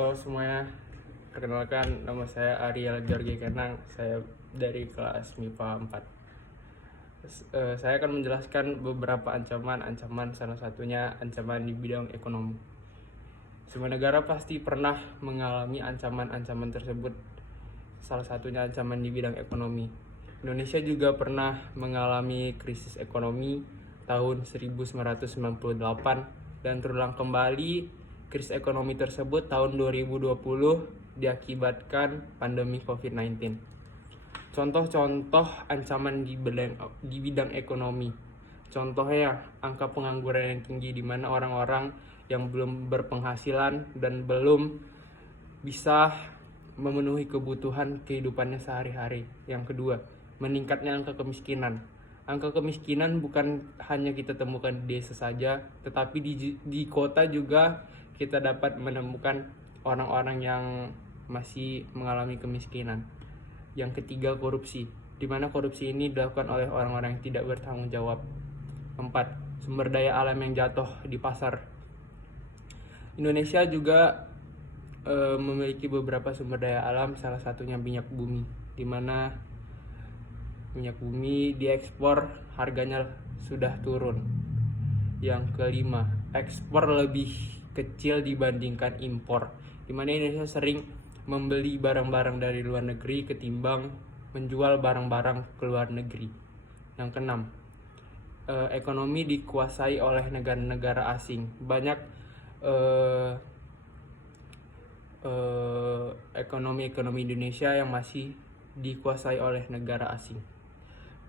Halo semuanya, perkenalkan nama saya Ariel George Kenang, saya dari kelas MIPA 4. Saya akan menjelaskan beberapa ancaman, salah satunya ancaman di bidang ekonomi. Semua negara pasti pernah mengalami ancaman-ancaman tersebut, salah satunya ancaman di bidang ekonomi. Indonesia juga pernah mengalami krisis ekonomi tahun 1998 dan terulang kembali. Krisis ekonomi tersebut tahun 2020 diakibatkan pandemi COVID-19. Contoh-contoh ancaman di bidang ekonomi. Contohnya angka pengangguran yang tinggi, di mana orang-orang yang belum berpenghasilan dan belum bisa memenuhi kebutuhan kehidupannya sehari-hari. Yang kedua, meningkatnya angka kemiskinan. Angka kemiskinan bukan hanya kita temukan di desa saja, tetapi di kota juga kita dapat menemukan orang-orang yang masih mengalami kemiskinan. Yang ketiga, korupsi, di mana korupsi ini dilakukan oleh orang-orang yang tidak bertanggung jawab. 4. Sumber daya alam yang jatuh di pasar. Indonesia juga memiliki beberapa sumber daya alam, salah satunya minyak bumi, di mana minyak bumi diekspor harganya sudah turun. Yang kelima, ekspor lebih kecil dibandingkan impor, di mana Indonesia sering membeli barang-barang dari luar negeri ketimbang menjual barang-barang ke luar negeri. Yang keenam, ekonomi dikuasai oleh negara-negara asing. Banyak ekonomi Indonesia yang masih dikuasai oleh negara asing.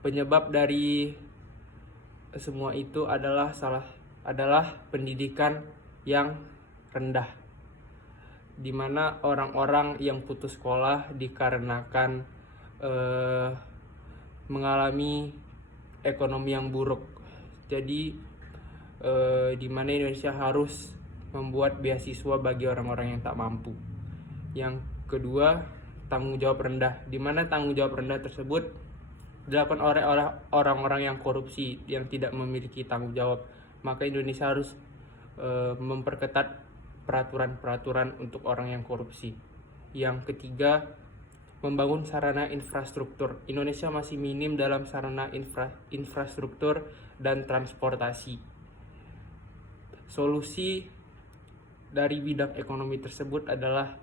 Penyebab dari semua itu adalah pendidikan yang rendah, di mana orang-orang yang putus sekolah dikarenakan mengalami ekonomi yang buruk. Jadi di mana Indonesia harus membuat beasiswa bagi orang-orang yang tak mampu. Yang kedua, tanggung jawab rendah, di mana tanggung jawab rendah tersebut dilakukan oleh orang-orang yang korupsi, yang tidak memiliki tanggung jawab. Maka Indonesia harus memperketat peraturan-peraturan untuk orang yang korupsi. Yang ketiga, membangun sarana infrastruktur. Indonesia masih minim dalam sarana infrastruktur dan transportasi. Solusi dari bidang ekonomi tersebut adalah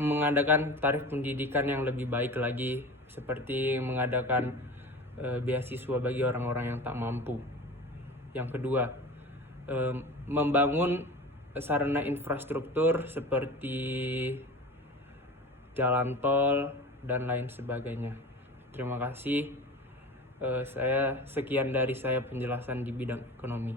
mengadakan tarif pendidikan yang lebih baik lagi, seperti mengadakan beasiswa bagi orang-orang yang tak mampu. Yang kedua, membangun sarana infrastruktur seperti jalan tol dan lain sebagainya. Terima kasih. Sekian dari saya penjelasan di bidang ekonomi.